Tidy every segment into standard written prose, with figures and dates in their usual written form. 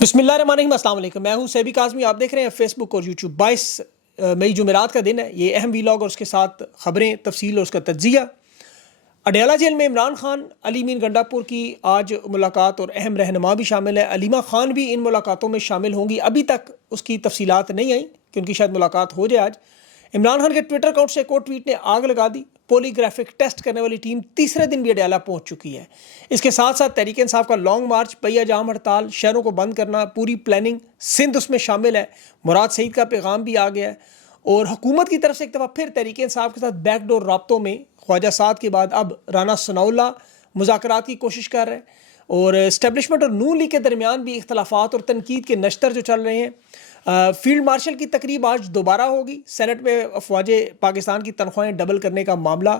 بسم اللہ الرحمن الرحیم، السلام علیکم۔ میں ہوں سیبی کاظمی، آپ دیکھ رہے ہیں فیس بک اور یوٹیوب۔ 22 مئی جمعرات کا دن ہے۔ یہ اہم ویلاگ اور اس کے ساتھ خبریں، تفصیل اور اس کا تجزیہ۔ اڈیالہ جیل میں عمران خان، علی امین گنڈاپور کی آج ملاقات اور اہم رہنما بھی شامل ہے۔ علیمہ خان بھی ان ملاقاتوں میں شامل ہوں گی۔ ابھی تک اس کی تفصیلات نہیں آئیں کہ ان کی شاید ملاقات ہو جائے آج۔ عمران خان کے ٹویٹر اکاؤنٹ سے ایک اور ٹویٹ نے آگ لگا دی۔ پولی گرافک ٹیسٹ کرنے والی ٹیم تیسرے دن بھی اڈیالہ پہنچ چکی ہے۔ اس کے ساتھ ساتھ تحریک انصاف کا لانگ مارچ، پہیہ جام ہڑتال، شہروں کو بند کرنا، پوری پلاننگ، سندھ اس میں شامل ہے۔ مراد سعید کا پیغام بھی آ گیا ہے اور حکومت کی طرف سے ایک دفعہ پھر تحریک انصاف کے ساتھ بیک ڈور رابطوں میں خواجہ سعد کے بعد اب رانا ثناء اللہ مذاکرات کی کوشش کر رہے ہیں، اور اسٹیبلشمنٹ اور نون لیگ کے درمیان بھی اختلافات اور تنقید کے نشتر جو چل رہے ہیں۔ فیلڈ مارشل کی تقریب آج دوبارہ ہوگی۔ سینٹ میں افواج پاکستان کی تنخواہیں ڈبل کرنے کا معاملہ،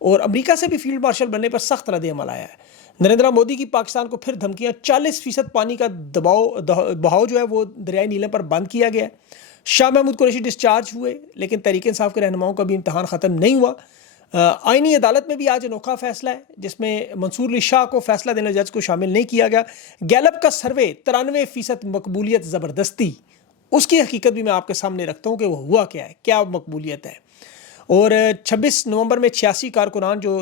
اور امریکہ سے بھی فیلڈ مارشل بننے پر سخت رد عمل آیا ہے۔ نریندر مودی کی پاکستان کو پھر دھمکیاں، 40% پانی کا بہاؤ جو ہے وہ دریائے نیلم پر بند کیا گیا ہے۔ شاہ محمود قریشی ڈسچارج ہوئے، لیکن تحریک انصاف کے رہنماؤں کا بھی امتحان ختم نہیں ہوا۔ آئینی عدالت میں بھی آج انوکھا فیصلہ ہے، جس میں منصور علی شاہ کو فیصلہ دینے جج کو شامل نہیں کیا گیا۔ گیلپ کا سروے 93% مقبولیت زبردستی، اس کی حقیقت بھی میں آپ کے سامنے رکھتا ہوں کہ وہ ہوا کیا ہے، کیا مقبولیت ہے۔ اور 26 نومبر میں 86 کارکنان جو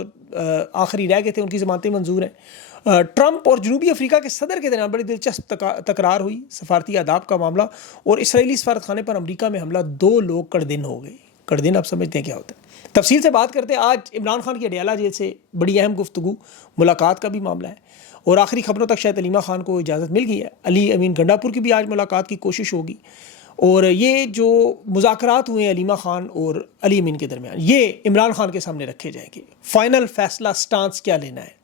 آخری رہ گئے تھے ان کی ضمانتیں منظور ہیں۔ ٹرمپ اور جنوبی افریقہ کے صدر کے درمیان بڑی دلچسپ تکرار ہوئی، سفارتی آداب کا معاملہ، اور اسرائیلی سفارت خانے پر امریکہ میں حملہ، 2 لوگ کڑدن ہو گئے۔ کڑدن آپ سمجھتے ہیں کیا ہوتا ہے؟ تفصیل سے بات کرتے ہیں۔ آج عمران خان کی اڈیالہ جیل سے بڑی اہم گفتگو، ملاقات کا بھی معاملہ ہے، اور آخری خبروں تک شاید علیمہ خان کو اجازت مل گئی ہے۔ علی امین گنڈاپور کی بھی آج ملاقات کی کوشش ہوگی، اور یہ جو مذاکرات ہوئے ہیں علیمہ خان اور علی امین کے درمیان، یہ عمران خان کے سامنے رکھے جائیں گے۔ فائنل فیصلہ، سٹانس کیا لینا ہے۔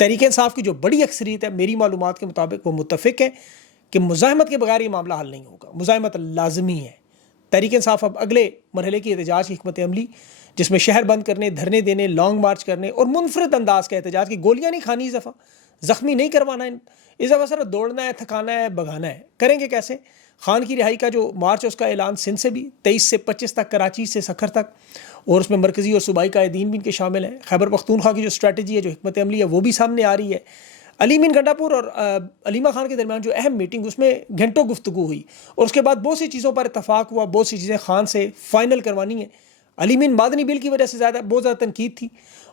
تحریک انصاف کی جو بڑی اکثریت ہے، میری معلومات کے مطابق وہ متفق ہے کہ مزاحمت کے بغیر یہ معاملہ حل نہیں ہوگا، مزاحمت لازمی ہے۔ تحریک انصاف اب اگلے مرحلے کی احتجاج کی حکمت عملی، جس میں شہر بند کرنے، دھرنے دینے، لانگ مارچ کرنے اور منفرد انداز کا احتجاج، کی گولیاں نہیں کھانی، اس دفعہ زخمی نہیں کروانا، اس دفعہ صرف دوڑنا ہے، تھکانا ہے، بھگانا ہے۔ کریں گے کیسے؟ خان کی رہائی کا جو مارچ ہے اس کا اعلان سندھ سے بھی 23 سے 25 تک، کراچی سے سکھر تک، اور اس میں مرکزی اور صوبائی قائدین بھی ان کے شامل ہیں۔ خیبر پختونخوا کی جو اسٹریٹجی ہے، جو حکمت عملی ہے، وہ بھی سامنے آ رہی ہے۔ علی امین گنڈاپور اور علیمہ خان کے درمیان جو اہم میٹنگ، اس میں گھنٹوں گفتگو ہوئی، اور اس کے بعد بہت سی چیزوں پر اتفاق ہوا، بہت سی چیزیں خان سے فائنل کروانی ہیں۔ علی امین مادنی بل کی وجہ سے بہت زیادہ تنقید تھی،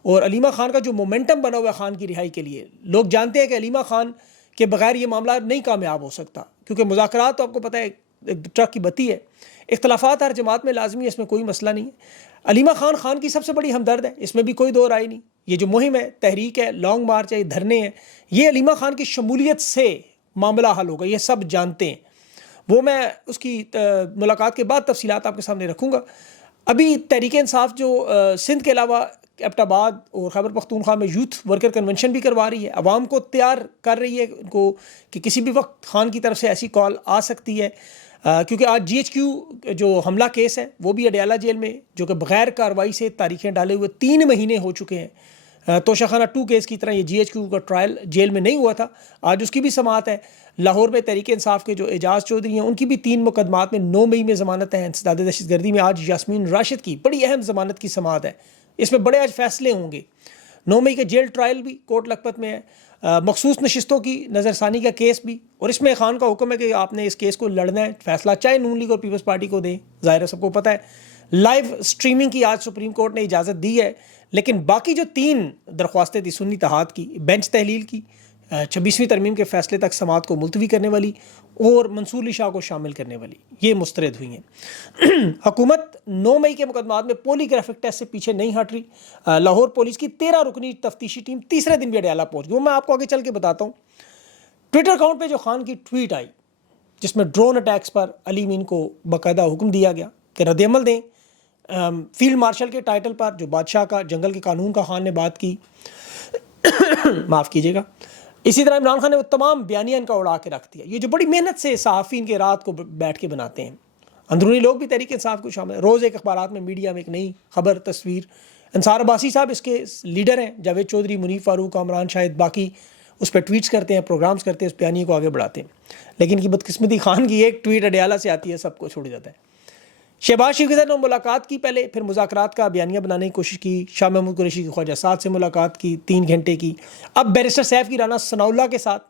اور علیمہ خان کا جو مومنٹم بنا ہوا ہے خان کی رہائی کے لیے، لوگ جانتے ہیں کہ علیمہ خان کے بغیر یہ معاملہ نہیں کامیاب ہو سکتا، کیونکہ مذاکرات تو آپ کو پتہ ہے ایک ٹرک کی بتی ہے، اختلافات ہر جماعت میں لازمی ہے، اس میں کوئی مسئلہ نہیں ہے۔ علیمہ خان کی سب سے بڑی ہمدرد ہے، اس میں بھی کوئی دو رائے نہیں۔ یہ جو مہم ہے، تحریک ہے، لانگ مارچ ہے، یہ دھرنے ہیں، یہ علیمہ خان کی شمولیت سے معاملہ حل ہوگا، یہ سب جانتے ہیں۔ وہ میں اس کی ملاقات کے بعد تفصیلات آپ کے سامنے رکھوں گا۔ ابھی تحریک انصاف جو سندھ کے علاوہ ایبٹ آباد اور خیبر پختونخوا میں یوتھ ورکر کنونشن بھی کروا رہی ہے، عوام کو تیار کر رہی ہے ان کو کہ کسی بھی وقت خان کی طرف سے ایسی کال آ سکتی ہے، کیونکہ آج جی ایچ کیو جو حملہ کیس ہے وہ بھی اڈیالہ جیل میں، جو کہ بغیر کارروائی سے تاریخیں ڈالے ہوئے 3 مہینے ہو چکے ہیں۔ توشہ خانہ 2 کیس کی طرح یہ جی ایچ کیو کا ٹرائل جیل میں نہیں ہوا تھا، آج اس کی بھی سماعت ہے۔ لاہور میں تحریک انصاف کے جو اعجاز چودھری ہیں، ان کی بھی 3 مقدمات میں 9 مئی میں ضمانت ہے۔ انسداد دہشت گردی میں آج یاسمین راشد کی بڑی اہم ضمانت کی سماعت ہے، اس میں بڑے آج فیصلے ہوں گے۔ 9 مئی کے جیل ٹرائل بھی کوٹ لکھپت میں ہے، مخصوص نشستوں کی نظر ثانی کا کیس بھی، اور اس میں خان کا حکم ہے کہ آپ نے اس کیس کو لڑنا ہے، فیصلہ چاہے نون لیگ اور پیپلز پارٹی کو دیں، ظاہر ہے سب کو پتہ ہے۔ لائیو اسٹریمنگ کی آج سپریم کورٹ نے اجازت دی ہے، لیکن باقی جو 3 درخواستیں تھی سنی اتحاد کی، بینچ تحلیل کی، 26ویں ترمیم کے فیصلے تک سماعت کو ملتوی کرنے والی، اور منصور علی شاہ کو شامل کرنے والی، یہ مسترد ہوئی ہیں۔ حکومت 9 مئی کے مقدمات میں پولی گرافک ٹیسٹ سے پیچھے نہیں ہٹ رہی۔ لاہور پولیس کی 13 رکنی تفتیشی ٹیم تیسرے دن بھی اڈیالہ پہنچ گئی، وہ میں آپ کو آگے چل کے بتاتا ہوں۔ ٹویٹر اکاؤنٹ پہ جو خان کی ٹویٹ آئی، جس میں ڈرون اٹیکس پر علی امین کو باقاعدہ حکم دیا گیا کہ رد عمل دیں، فیلڈ مارشل کے ٹائٹل پر جو بادشاہ کا، جنگل کے قانون کا خان نے بات کی، معاف کیجیے گا۔ اسی طرح عمران خان نے وہ تمام بیانیہ ان کا اڑا کے رکھ دیا۔ یہ جو بڑی محنت سے صحافی ان کے رات کو بیٹھ کے بناتے ہیں، اندرونی لوگ بھی تحریک انصاف کو شامل ہیں، روز ایک اخبارات میں، میڈیا میں ایک نئی خبر، تصویر۔ انصار عباسی صاحب اس کے لیڈر ہیں، جاوید چودھری، منیف فاروق، عمران شاہد، باقی اس پہ ٹویٹس کرتے ہیں، پروگرامز کرتے ہیں، اس بیانیے کو آگے بڑھاتے ہیں۔ لیکن کی بدقسمتی، خان کی ایک ٹویٹ اڈیالہ سے آتی ہے، سب کو چھوڑ جاتا ہے۔ شہباز شریف کے ساتھ ملاقات کی، پہلے پھر مذاکرات کا بیانیہ بنانے کی کوشش کی، شاہ محمود قریشی کی خواجہ سعد سے ملاقات کی 3 گھنٹے کی، اب بیرسٹر سیف کی رانا ثناء اللہ کے ساتھ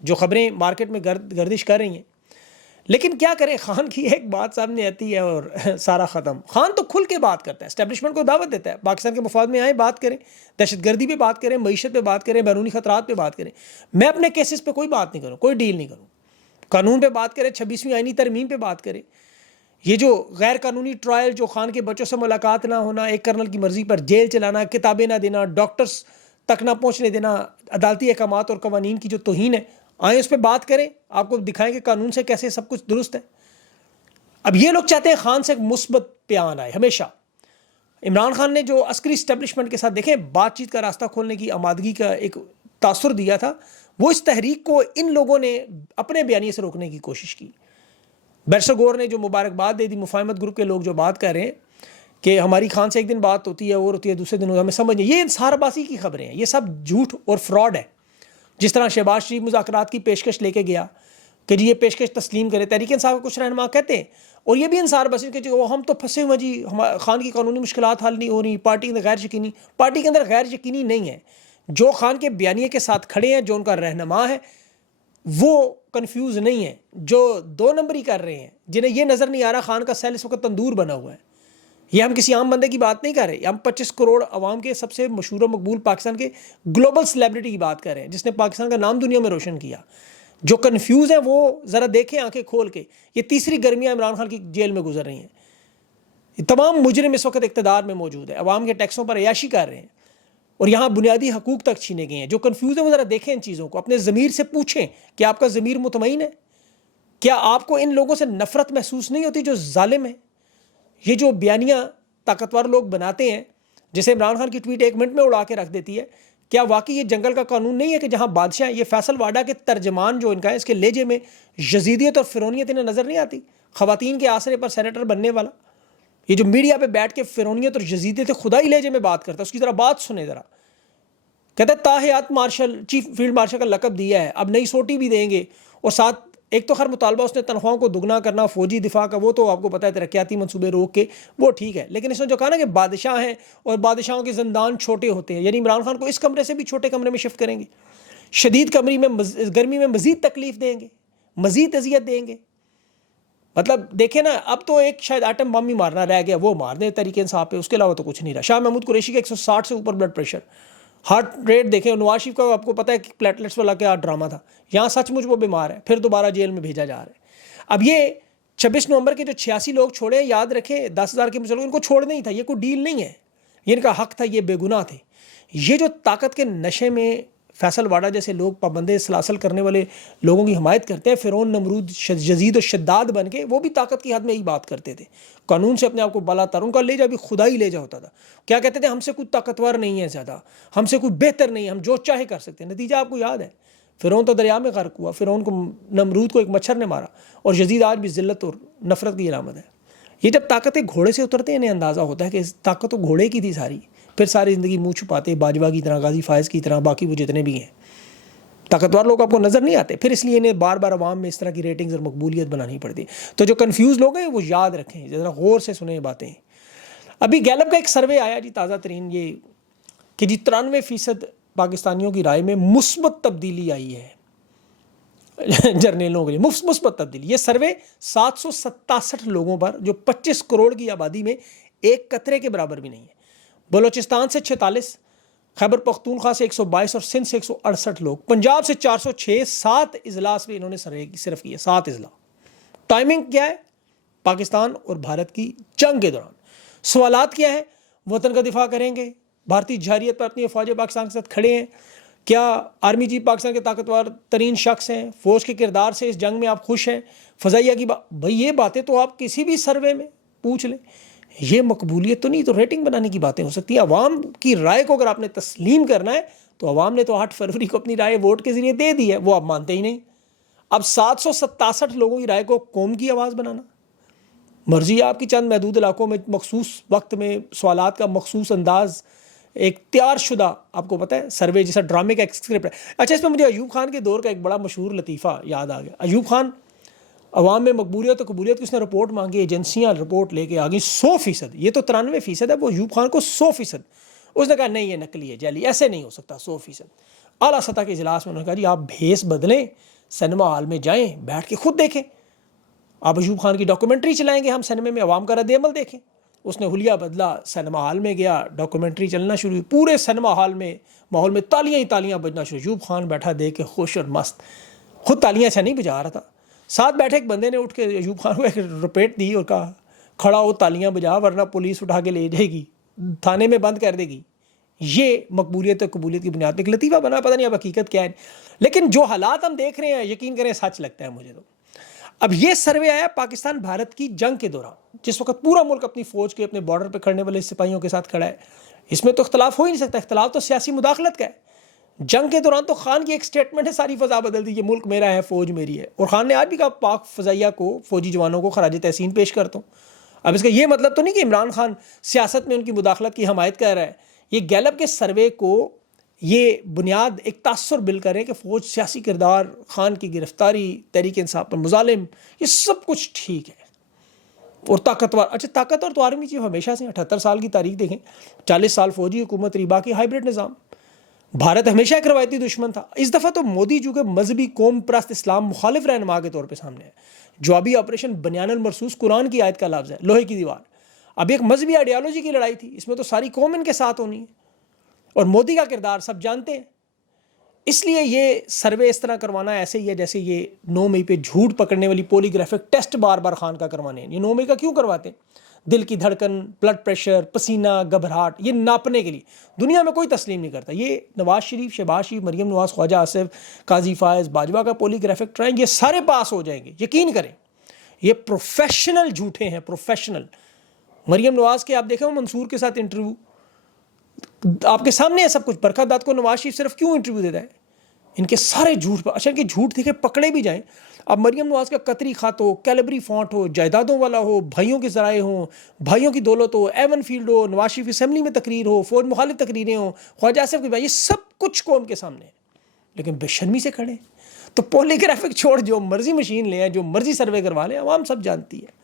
جو خبریں مارکیٹ میں گردش کر رہی ہیں. لیکن کیا کریں, خان کی ایک بات سامنے آتی ہے اور سارا ختم. خان تو کھل کے بات کرتا ہے, اسٹیبلشمنٹ کو دعوت دیتا ہے پاکستان کے مفاد میں آئیں بات کریں, دہشت گردی پہ بات کریں, معیشت پہ بات کریں, بیرونی خطرات پہ بات کریں. میں اپنے کیسز پہ کوئی بات نہیں کروں, کوئی ڈیل نہیں کروں. قانون پہ بات کریں, 26ویں آئینی ترمیم پہ بات کریں. یہ جو غیر قانونی ٹرائل, جو خان کے بچوں سے ملاقات نہ ہونا, ایک کرنل کی مرضی پر جیل چلانا, کتابیں نہ دینا, ڈاکٹرز تک نہ پہنچنے دینا, عدالتی احکامات اور قوانین کی جو توہین ہے, آئیں اس پہ بات کریں, آپ کو دکھائیں کہ قانون سے کیسے سب کچھ درست ہے. اب یہ لوگ چاہتے ہیں خان سے ایک مثبت بیان آئے. ہمیشہ عمران خان نے جو عسکری اسٹیبلشمنٹ کے ساتھ دیکھیں بات چیت کا راستہ کھولنے کی آمادگی کا ایک تاثر دیا تھا, وہ اس تحریک کو ان لوگوں نے اپنے بیانیے سے روکنے کی کوشش کی. بیرسٹر گور نے جو مبارکباد دے دی, مفاہمت گروپ کے لوگ جو بات کر رہے ہیں کہ ہماری خان سے ایک دن بات ہوتی ہے اور ہوتی ہے دوسرے دن ہمیں سمجھ نہیں, یہ انصار باسی کی خبریں ہیں, یہ سب جھوٹ اور فراڈ ہے. جس طرح شہباز شریف مذاکرات کی پیشکش لے کے گیا کہ جی یہ پیشکش تسلیم کرے, تحریک انصاف کے کچھ رہنما کہتے ہیں, اور یہ بھی انصار بسی کہ وہ ہم تو پھنسے ہوئے جی, خان کی قانونی مشکلات حل نہیں ہو رہی, پارٹی کے اندر غیر یقینی. پارٹی کے اندر غیر یقینی نہیں ہے, جو خان کے بیانیے کے ساتھ کھڑے ہیں, جو ان کا رہنما ہے, وہ کنفیوز نہیں ہے. جو 2 نمبری کر رہے ہیں, جنہیں یہ نظر نہیں آ رہا خان کا سیل اس وقت تندور بنا ہوا ہے. یہ ہم کسی عام بندے کی بات نہیں کر رہے, ہم 25 کروڑ عوام کے سب سے مشہور و مقبول پاکستان کے گلوبل سیلیبریٹی کی بات کر رہے ہیں, جس نے پاکستان کا نام دنیا میں روشن کیا. جو کنفیوز ہیں وہ ذرا دیکھیں آنکھیں کھول کے, یہ تیسری گرمیاں عمران خان کی جیل میں گزر رہی ہیں. یہ تمام مجرم اس وقت اقتدار میں موجود ہے, عوام کے ٹیکسوں پر عیاشی کر رہے ہیں, اور یہاں بنیادی حقوق تک چھینے گئے ہیں. جو کنفیوز ہیں وہ ذرا دیکھیں ان چیزوں کو, اپنے ضمیر سے پوچھیں کہ آپ کا ضمیر مطمئن ہے, کیا آپ کو ان لوگوں سے نفرت محسوس نہیں ہوتی جو ظالم ہیں. یہ جو بیانیاں طاقتور لوگ بناتے ہیں, جیسے عمران خان کی ٹویٹ 1 منٹ میں اڑا کے رکھ دیتی ہے, کیا واقعی یہ جنگل کا قانون نہیں ہے کہ جہاں بادشاہ, یہ فیصل واڈا کے ترجمان جو ان کا ہے, اس کے لہجے میں یزیدیت اور فرعونیت انہیں نظر نہیں آتی. خواتین کے آسرے پر سینیٹر بننے والا, یہ جو میڈیا پہ بیٹھ کے فرعونیت اور یزیدیت خدائی لہجے میں بات کرتا ہے, اس کی ذرا بات سنیں ذرا. کہتا ہے تاحیات مارشل, چیف فیلڈ مارشل کا لقب دیا ہے, اب نئی سوٹی بھی دیں گے, اور ساتھ ایک تو خیر مطالبہ اس نے تنخواہوں کو دگنا کرنا, فوجی دفاع کا, وہ تو آپ کو پتہ ہے ترقیاتی منصوبے روک کے, وہ ٹھیک ہے. لیکن اس نے جو کہا نا کہ بادشاہ ہیں اور بادشاہوں کے زندان چھوٹے ہوتے ہیں, یعنی عمران خان کو اس کمرے سے بھی چھوٹے کمرے میں شفٹ کریں گے, شدید گرمی میں مزید تکلیف دیں گے, مزید اذیت دیں گے. مطلب دیکھیں نا, اب تو ایک شاید ایٹم بم ہی مارنا رہ گیا, وہ مار دیں تحریک انصاف پہ, اس کے علاوہ تو کچھ نہیں رہا. شاہ محمود قریشی کا 160 سے اوپر بلڈ پریشر, ہارٹ ریٹ دیکھیں. نواز شریف کا آپ کو پتہ ہے کہ پلیٹلیٹس والا کیا ڈرامہ تھا, یہاں سچ مچ وہ بیمار ہے, پھر دوبارہ جیل میں بھیجا جا رہا ہے. اب یہ 26 نومبر کے جو 86 لوگ چھوڑے, یاد رکھیں 10,000 کے مسلمان, ان کو چھوڑنا ہی تھا, یہ کوئی ڈیل نہیں ہے, یہ ان کا حق تھا, یہ بے گناہ تھے. یہ جو طاقت کے نشے میں فیصل واڈا جیسے لوگ پابندے سلاسل کرنے والے لوگوں کی حمایت کرتے ہیں, فرعون نمرود یزید و شداد بن کے, وہ بھی طاقت کی حد میں ہی بات کرتے تھے, قانون سے اپنے آپ کو بالا تر. ان کا لہجہ بھی خدائی لہجہ ہوتا تھا. کیا کہتے تھے, ہم سے کوئی طاقتور نہیں ہے زیادہ, ہم سے کوئی بہتر نہیں ہے, ہم جو چاہے کر سکتے ہیں. نتیجہ آپ کو یاد ہے, فرعون تو دریا میں غرق ہوا, فرعون کو نمرود کو ایک مچھر نے مارا, اور یزید آج بھی ذلت اور نفرت کی علامت ہے. یہ جب طاقتیں گھوڑے سے اترتے ہیں, انہیں اندازہ ہوتا ہے کہ طاقت تو گھوڑے کی تھی ساری, پھر ساری زندگی منہ چھپاتے, باجوہ کی طرح, غازی فائز کی طرح, باقی وہ جتنے بھی ہیں طاقتور لوگ آپ کو نظر نہیں آتے. پھر اس لیے انہیں بار بار عوام میں اس طرح کی ریٹنگز اور مقبولیت بنانی پڑتی ہے. تو جو کنفیوز لوگ ہیں وہ یاد رکھیں, ذرا غور سے سنیں باتیں. ابھی گیلپ کا ایک سروے آیا جی تازہ ترین, یہ کہ جی 93% پاکستانیوں کی رائے میں مثبت تبدیلی آئی ہے جرنیلوں کے لیے, مثبت تبدیلی. یہ سروے 767 لوگوں پر, جو 25 کروڑ کی آبادی میں ایک قطرے کے برابر بھی نہیں ہے. بلوچستان سے 46, خیبر پختونخوا سے 122 اور سندھ سے 168 لوگ, پنجاب سے 406. 7 اضلاع میں انہوں نے سروے صرف کیا, 7 اضلاع. ٹائمنگ کیا ہے, پاکستان اور بھارت کی جنگ کے دوران. سوالات کیا ہے, وطن کا دفاع کریں گے, بھارتی جارحیت پر اپنی افواج پاکستان کے ساتھ کھڑے ہیں, کیا آرمی چیف پاکستان کے طاقتور ترین شخص ہیں, فوج کے کردار سے اس جنگ میں آپ خوش ہیں, فضائیہ کی بھائی یہ باتیں تو آپ کسی بھی سروے میں پوچھ لیں. یہ مقبولیت تو نہیں, تو ریٹنگ بنانے کی باتیں ہو سکتی ہیں. عوام کی رائے کو اگر آپ نے تسلیم کرنا ہے تو عوام نے تو 8 فروری کو اپنی رائے ووٹ کے ذریعے دے دی ہے, وہ آپ مانتے ہی نہیں. اب 767 لوگوں کی رائے کو قوم کی آواز بنانا مرضی ہے آپ کی. چند محدود علاقوں میں مخصوص وقت میں سوالات کا مخصوص انداز, ایک تیار شدہ آپ کو پتہ ہے سروے جیسا ڈرامے کا ایک اسکرپٹ ہے. اچھا, اس میں مجھے ایوب خان کے دور کا ایک بڑا مشہور لطیفہ یاد آ گیا. ایوب خان عوام میں مقبولیت و قبولیت کی اس نے رپورٹ مانگی, ایجنسیاں رپورٹ لے کے آ گئی 100%. یہ تو 93% ہے, وہ ایوب خان کو 100%. اس نے کہا نہیں یہ نکلی ہے, جعلی, ایسے نہیں ہو سکتا 100%. اعلیٰ سطح کے اجلاس میں انہوں نے کہا جی آپ بھیس بدلیں، سنیما ہال میں جائیں، بیٹھ کے خود دیکھیں، آپ ایوب خان کی ڈاکومنٹری چلائیں گے، ہم سنیما میں عوام کا رد عمل دیکھیں۔ اس نے حلیہ بدلا، سنیما ہال میں گیا، ڈاکومنٹری چلنا شروع ہوئی، پورے سنیما ہال میں ماحول میں تالیاں ہی تالیاں بجنا شروع۔ ایوب خان بیٹھا دیکھ کے خوش اور مست، خود تالیاں سے نہیں بجا رہا تھا، ساتھ بیٹھے ایک بندے نے اٹھ کے ایوب خان کو ایک رپیٹ دی اور کہا کھڑا ہو تالیاں بجا ورنہ پولیس اٹھا کے لے جائے گی، تھانے میں بند کر دے گی۔ یہ مقبولیت اور قبولیت کی بنیاد پہ ایک لطیفہ بنا، پتہ نہیں اب حقیقت کیا ہے، لیکن جو حالات ہم دیکھ رہے ہیں یقین کریں سچ لگتا ہے مجھے تو۔ اب یہ سروے آیا پاکستان بھارت کی جنگ کے دوران، جس وقت پورا ملک اپنی فوج کے اپنے بارڈر پہ کھڑنے والے سپاہیوں کے ساتھ کھڑا ہے، اس میں تو اختلاف ہو ہی نہیں سکتا، اختلاف تو سیاسی مداخلت کا ہے۔ جنگ کے دوران تو خان کی ایک سٹیٹمنٹ ہے ساری فضا بدل دی، یہ ملک میرا ہے، فوج میری ہے، اور خان نے آج بھی کہا پاک فضائیہ کو، فوجی جوانوں کو خراج تحسین پیش کرتا ہوں۔ اب اس کا یہ مطلب تو نہیں کہ عمران خان سیاست میں ان کی مداخلت کی حمایت کر رہا ہے، یہ گیلپ کے سروے کو یہ بنیاد ایک تاثر بل کرے کہ فوج سیاسی کردار، خان کی گرفتاری، تحریک انصاف پر مظالم، یہ سب کچھ ٹھیک ہے اور طاقتور۔ اچھا طاقتور تو آرمی چیف ہمیشہ سے، 78 سال کی تاریخ دیکھیں، 40 سال فوجی حکومت رہی، باقی ہائیبرڈ نظام۔ بھارت ہمیشہ ایک روایتی دشمن تھا، اس دفعہ تو مودی جو کہ مذہبی قوم پرست اسلام مخالف رہنما کے طور پہ سامنے ہے۔ جوابی آپریشن بنیان المرصوص قرآن کی آیت کا لفظ ہے، لوہے کی دیوار۔ اب ایک مذہبی آئیڈیالوجی کی لڑائی تھی، اس میں تو ساری قوم ان کے ساتھ ہونی ہے، اور مودی کا کردار سب جانتے ہیں۔ اس لیے یہ سروے اس طرح کروانا ایسے ہی ہے جیسے یہ 9 مئی پہ جھوٹ پکڑنے والی پولی گرافک ٹیسٹ بار بار خان کا کروانے ہیں۔ یہ 9 مئی کا کیوں کرواتے ہیں؟ دل کی دھڑکن، بلڈ پریشر، پسینہ، گھبراہٹ، یہ ناپنے کے لیے۔ دنیا میں کوئی تسلیم نہیں کرتا۔ یہ نواز شریف، شہباز شریف، مریم نواز، خواجہ آصف، قاضی فائز، باجوہ کا پولی گرافک ٹرائیں، یہ سارے پاس ہو جائیں گے، یقین کریں۔ یہ پروفیشنل جھوٹے ہیں، پروفیشنل۔ مریم نواز کے آپ دیکھیں وہ منصور کے ساتھ انٹرویو آپ کے سامنے ہے سب کچھ۔ برکت دات کو نواز شریف صرف کیوں انٹرویو دیتا ہے؟ ان کے سارے جھوٹ پر، اچھا ان کے جھوٹ دیکھے پکڑے بھی جائیں۔ اب مریم نواز کا قطری خط ہو، کیلبری فونٹ ہو، جائیدادوں والا ہو، بھائیوں کے ذرائع ہوں، بھائیوں کی دولت ہو، ایون فیلڈ ہو، نواز شریف اسمبلی میں تقریر ہو، فوج مخالف تقریریں ہوں، خواجہ آصف کی بھائی، یہ سب کچھ قوم کے سامنے ہے، لیکن بے شرمی سے کھڑے۔ تو پولی گرافک چھوڑ جو مرضی مشین لیں، جو مرضی سروے کروا لیں، عوام سب جانتی ہے۔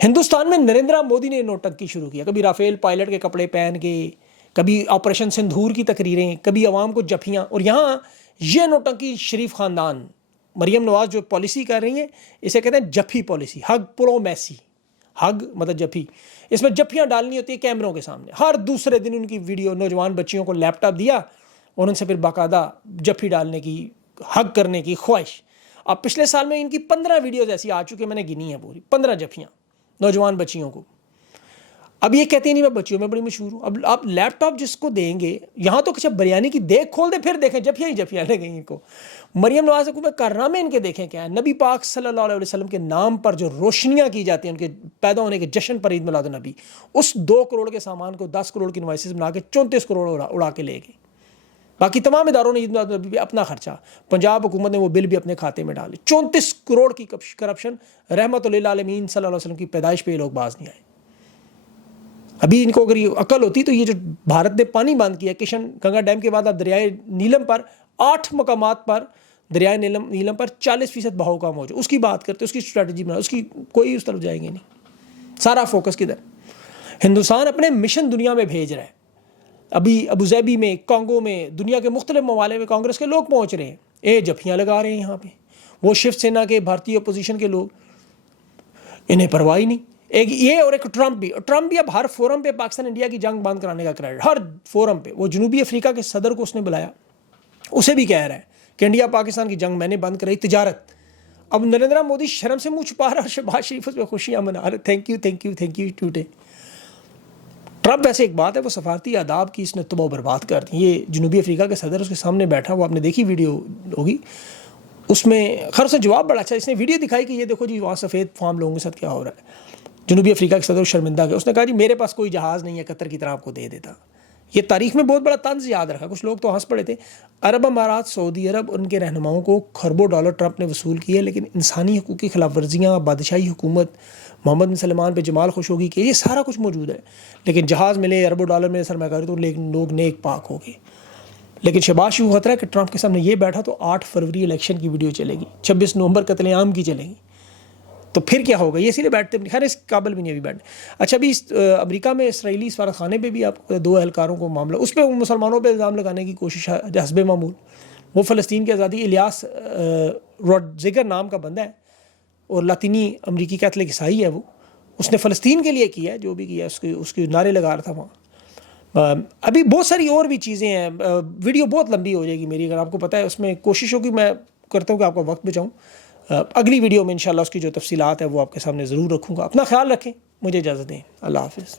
ہندوستان میں نریندرا مودی نے نوٹنکی شروع کیا، کبھی رافیل پائلٹ کے کپڑے پہن کے، کبھی آپریشن سندھور کی تقریریں، کبھی عوام کو جفیاں، اور یہاں یہ نوٹنکی شریف خاندان، مریم نواز جو پالیسی کر رہی ہیں اسے کہتے ہیں جفی پالیسی، ہگ پرومیسی، ہگ مطلب جفی، اس میں جفیاں ڈالنی ہوتی ہے کیمروں کے سامنے، ہر دوسرے دن ان کی ویڈیو، نوجوان بچیوں کو لیپ ٹاپ دیا اور ان سے پھر باقاعدہ جفی ڈالنے کی، ہگ کرنے کی خواہش۔ اب پچھلے سال میں ان کی 15 ویڈیوز ایسی آ چکی ہیں، میں نے گنی ہیں پوری 15 جفیاں نوجوان بچیوں کو۔ اب یہ کہتے ہیں نہیں میں بچیوں میں بڑی مشہور ہوں۔ اب آپ لیپ ٹاپ جس کو دیں گے، یہاں تو کچھ بریانی کی دیکھ کھول دیں پھر دیکھیں جفیاں ہی جفیاں لگیں ان کو۔ مریم نواز کو کارنامے ان کے دیکھیں کیا ہے، نبی پاک صلی اللہ علیہ وسلم کے نام پر جو روشنیاں کی جاتی ہیں ان کے پیدا ہونے کے جشن پر، عید میلاد النبی، اس 2 کروڑ کے سامان کو 10 کروڑ کی انوائسز بنا کے 34 کروڑ اڑا کے لے گئے۔ باقی تمام اداروں نے عید میلاد النبی پہ اپنا خرچہ، پنجاب حکومت نے وہ بل بھی اپنے کھاتے میں ڈالے۔ 34 کروڑ کی کرپشن، رحمت للعالمین صلی اللہ علیہ وسلم کی پیدائش پہ یہ لوگ باز نہیں آئے۔ ابھی ان کو اگر یہ عقل ہوتی تو یہ جو بھارت نے پانی بند کیا کشن گنگا ڈیم کے بعد، اب دریائے نیلم پر 8 مقامات پر، دریائے نیلم پر 40% بہاؤ کم ہو جائے، اس کی بات کرتے، اس کی اسٹریٹجی بنا، اس کی کوئی اس طرف جائیں گے نہیں۔ سارا فوکس کدھر؟ ہندوستان اپنے مشن دنیا میں بھیج رہا ہے۔ ابھی ابوظہبی میں، کانگو میں، دنیا کے مختلف ممالک میں کانگریس کے لوگ پہنچ رہے ہیں، جفیاں لگا رہے ہیں یہاں پہ، وہ شیو سینا کے، بھارتی اپوزیشن کے لوگ، انہیں پرواہ ہی نہیں۔ ایک یہ اور ایک ٹرمپ بھی اب ہر فورم پہ پاکستان انڈیا کی جنگ بند کرانے کا کریڈٹ، ہر فورم پہ۔ وہ جنوبی افریقہ کے صدر کو اس نے بلایا، اسے بھی کہہ رہا ہے کہ انڈیا پاکستان کی جنگ میں نے بند کرائی، تجارت۔ اب نریندرا مودی شرم سے منہ چھپا رہا اور شہباز شریف اس پہ خوشیاں منا رہے، تھینک یو ٹوڈے۔ ٹرمپ ویسے ایک بات ہے، وہ سفارتی آداب کی اس نے تباہ و برباد کر دی۔ یہ جنوبی افریقہ کے صدر اس کے سامنے بیٹھا، وہ آپ نے دیکھی ویڈیو ہوگی، اس میں خیر سے جواب بڑا اچھا، اس نے ویڈیو دکھائی کہ یہ دیکھو جی وہاں سفید فام لوگوں کے ساتھ کیا ہو رہا ہے۔ جنوبی افریقہ کے صدر شرمندہ گیا، اس نے کہا جی میرے پاس کوئی جہاز نہیں ہے، قطر کی طرح آپ کو دے دیتا۔ یہ تاریخ میں بہت بڑا طنز یاد رکھا، کچھ لوگ تو ہنس پڑے تھے۔ عرب امارات، سعودی عرب، ان کے رہنماؤں کو کھربوں ڈالر ٹرمپ نے وصول کیے، لیکن انسانی حقوق کی خلاف ورزیاں، بادشاہی حکومت، محمد بن سلمان پہ جمال خشوگی کے، یہ سارا کچھ موجود ہے۔ لیکن جہاز ملے، اربوں ڈالر میں سرمایہ کاری، تو لوگ نیک پاک ہو گئے۔ لیکن شہباز شریف کو خطرہ ہے کہ ٹرمپ کے سامنے یہ بیٹھا تو 8 فروری الیکشن کی ویڈیو چلے گی، 26 نومبر قتل عام کی چلے گی۔ تو پھر کیا ہوگا؟ یہ اسی لیے بیٹھتے خیر اس قابل بھی نہیں ابھی بیٹھنے. اچھا ابھی امریکہ میں اسرائیلی سفارت خانے پہ بھی آپ 2 اہلکاروں کو معاملہ اس پہ مسلمانوں پہ الزام لگانے کی کوشش ہے حسب معمول. وہ فلسطین کی آزادی الیاس روڈزگر نام کا بندہ ہے اور لاطینی امریکی کیتھولک عیسائی ہے. وہ اس نے فلسطین کے لیے کیا ہے جو بھی کیا اس کی نعرے لگا رہا تھا وہاں. ابھی بہت ساری اور بھی چیزیں ہیں. ویڈیو بہت لمبی ہو جائے گی میری اگر آپ کو پتہ ہے. اس میں کوشش ہوگی میں کرتا ہوں کہ آپ کا وقت بچاؤں. اگلی ویڈیو میں انشاءاللہ اس کی جو تفصیلات ہے وہ آپ کے سامنے ضرور رکھوں گا. اپنا خیال رکھیں. مجھے اجازت دیں. اللہ حافظ.